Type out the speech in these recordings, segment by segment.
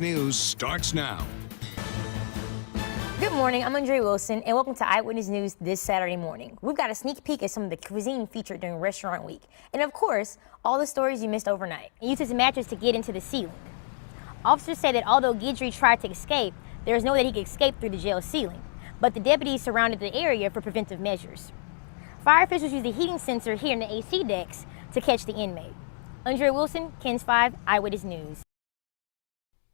News starts now. Good morning, I'm Undria Wilson, and welcome to Eyewitness News this Saturday morning. We've got a sneak peek at some of the cuisine featured during Restaurant Week, and of course, all the stories you missed overnight. He used his mattress to get into the ceiling. Officers say that although Guidry tried to escape, there is no way that he could escape through the jail ceiling, but the deputies surrounded the area for preventive measures. Fire officials used a heating sensor here in the AC decks to catch the inmate. Undria Wilson, KENS 5, Eyewitness News.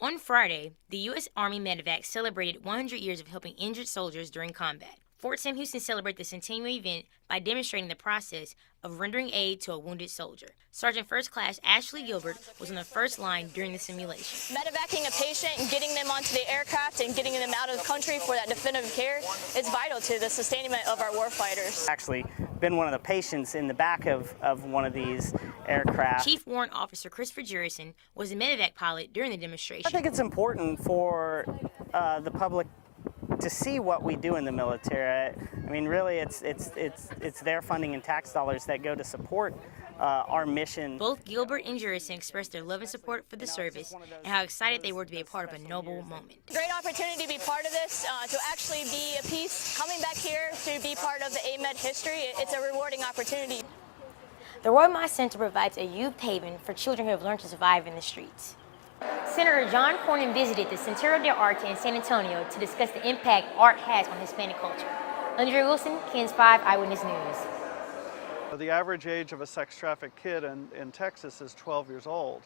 On Friday, the U.S. Army Medevac celebrated 100 years of helping injured soldiers during combat. Fort Sam Houston celebrated the centennial event by demonstrating the process of rendering aid to a wounded soldier. Sergeant First Class Ashley Gilbert was on the first line during the simulation. Medevacing a patient and getting them onto the aircraft and getting them out of the country for that definitive care is vital to the sustainment of our warfighters. Actually been one of the patients in the back of one of these aircraft. Chief Warrant Officer Christopher Jurison was the medevac pilot during the demonstration. I think it's important for the public to see what we do in the military. I mean, really, it's their funding and tax dollars that go to support our mission. Both Gilbert and Jurison expressed their love and support for the service and how excited they were to be a part of a noble moment. Great opportunity to be part of this, to actually be a piece, coming back here to be part of the AMED history. It's a rewarding opportunity. The Roy Moss Center provides a youth haven for children who have learned to survive in the streets. Senator John Cornyn visited the Centro de Arte in San Antonio to discuss the impact art has on Hispanic culture. Undria Wilson, KENS 5, Eyewitness News. The average age of a sex-trafficked kid in Texas is 12 years old.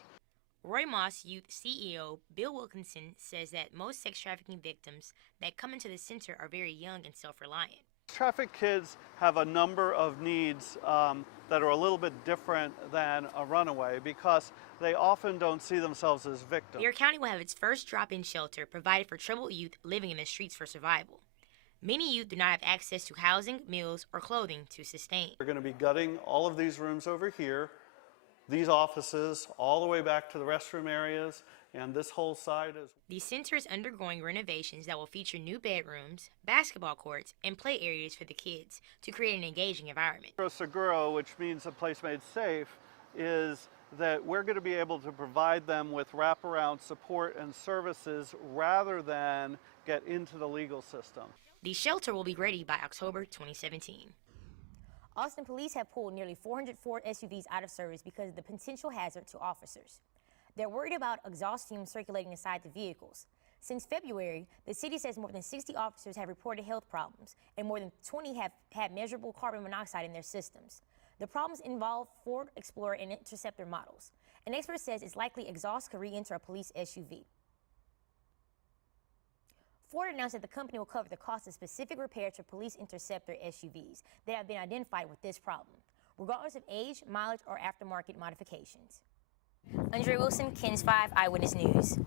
Roy Moss Youth CEO Bill Wilkinson says that most sex trafficking victims that come into the center are very young and self-reliant. Trafficked kids have a number of needs that are a little bit different than a runaway because they often don't see themselves as victims. Bexar County will have its first drop-in shelter provided for troubled youth living in the streets for survival. Many youth do not have access to housing, meals, or clothing to sustain. We're going to be gutting all of these rooms over here, these offices, all the way back to the restroom areas, and this whole side is. The center is undergoing renovations that will feature new bedrooms, basketball courts, and play areas for the kids to create an engaging environment. Seguro, which means a place made safe, is that we're going to be able to provide them with wraparound support and services rather than get into the legal system. The shelter will be ready by October 2017. Austin police have pulled nearly 400 Ford SUVs out of service because of the potential hazard to officers. They're worried about exhaust fumes circulating inside the vehicles. Since February, the city says more than 60 officers have reported health problems, and more than 20 have had measurable carbon monoxide in their systems. The problems involve Ford Explorer and Interceptor models. An expert says it's likely exhaust could re-enter a police SUV. Ford announced that the company will cover the cost of specific repairs for police Interceptor SUVs that have been identified with this problem, regardless of age, mileage, or aftermarket modifications. Undria Wilson, KENS 5, Eyewitness News.